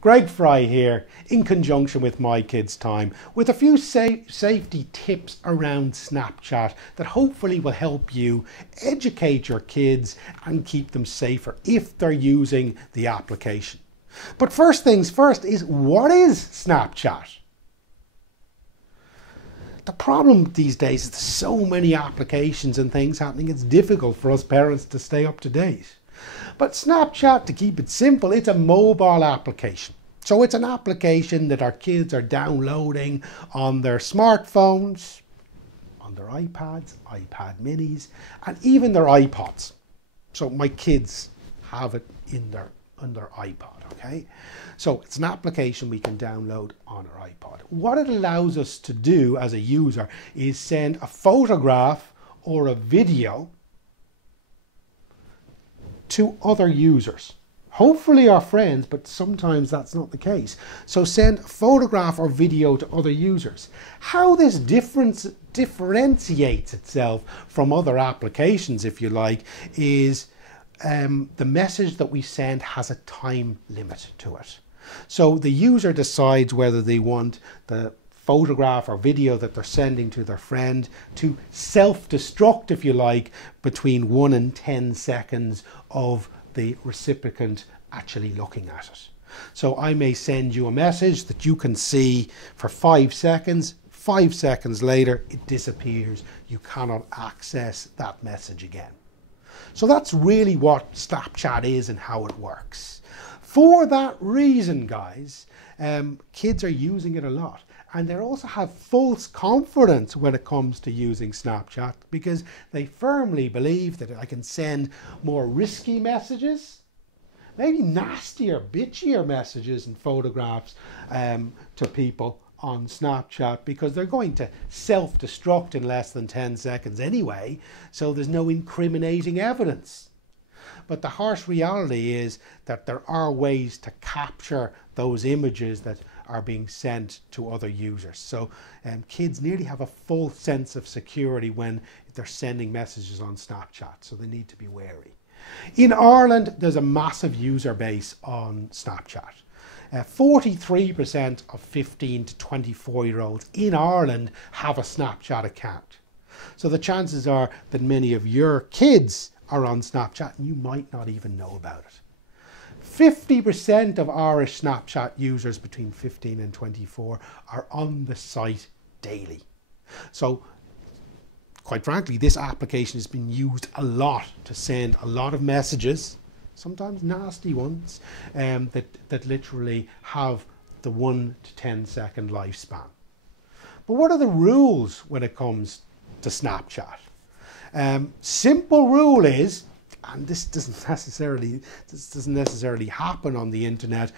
Greg Fry here, in conjunction with My Kids Time, with a few safety tips around Snapchat that hopefully will help you educate your kids and keep them safer if they're using the application. But first things first is, what is Snapchat? The problem these days is there's so many applications and things happening, it's difficult for us parents to stay up to date. But Snapchat, to keep it simple, it's a mobile application. So it's an application that our kids are downloading on their smartphones, on their iPads, iPad minis, and even their iPods. So my kids have it on their iPod, okay? So it's an application we can download on our iPod. What it allows us to do as a user is send a photograph or a video to other users. Hopefully our friends, but sometimes that's not the case. So send a photograph or video to other users. How this differentiates itself from other applications, if you like, is the message that we send has a time limit to it. So the user decides whether they want the photograph or video that they're sending to their friend to self-destruct, if you like, between 1 and 10 seconds of the recipient actually looking at it. So I may send you a message that you can see for 5 seconds. 5 seconds later, it disappears. You cannot access that message again. So that's really what Snapchat is and how it works. For that reason, guys, kids are using it a lot. And they also have false confidence when it comes to using Snapchat because they firmly believe that I can send more risky messages, maybe nastier, bitchier messages and photographs to people on Snapchat because they're going to self-destruct in less than 10 seconds anyway, so there's no incriminating evidence. But the harsh reality is that there are ways to capture those images that are being sent to other users. So kids nearly have a full sense of security when they're sending messages on Snapchat, so they need to be wary. In Ireland, there's a massive user base on Snapchat. 43% of 15 to 24-year-olds in Ireland have a Snapchat account. So the chances are that many of your kids are on Snapchat and you might not even know about it. 50% of Irish Snapchat users between 15 and 24 are on the site daily. So quite frankly, this application has been used a lot to send a lot of messages, sometimes nasty ones, that literally have the 1 to 10 second lifespan. But what are the rules when it comes to Snapchat? Simple rule is, and this doesn't necessarily happen on the internet,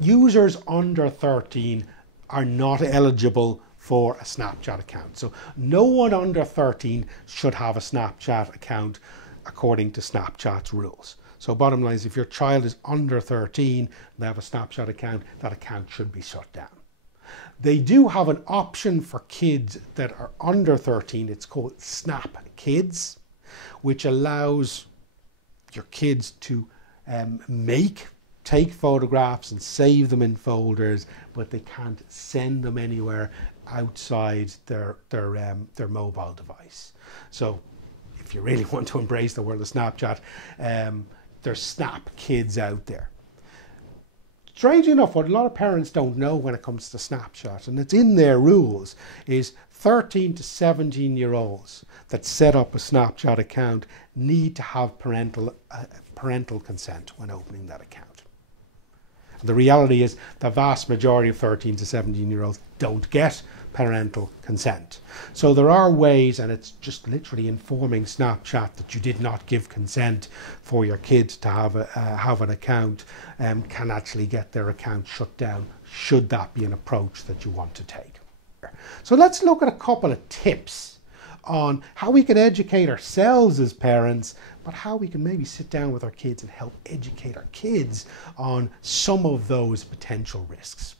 users under 13 are not eligible for a Snapchat account. So no one under 13 should have a Snapchat account according to Snapchat's rules. So bottom line is, if your child is under 13 and they have a Snapchat account, that account should be shut down. They do have an option for kids that are under 13. It's called Snap Kids, which allows your kids to take photographs and save them in folders, but they can't send them anywhere outside their mobile device. So if you really want to embrace the world of Snapchat, there's Snap Kids out there. Strange enough, what a lot of parents don't know when it comes to Snapchat, and it's in their rules, is 13 to 17-year-olds that set up a Snapchat account need to have parental consent when opening that account. And the reality is the vast majority of 13 to 17-year-olds don't get parental consent. So there are ways, and it's just literally informing Snapchat that you did not give consent for your kids to have an account, can actually get their account shut down should that be an approach that you want to take. So let's look at a couple of tips on how we can educate ourselves as parents, but how we can maybe sit down with our kids and help educate our kids on some of those potential risks.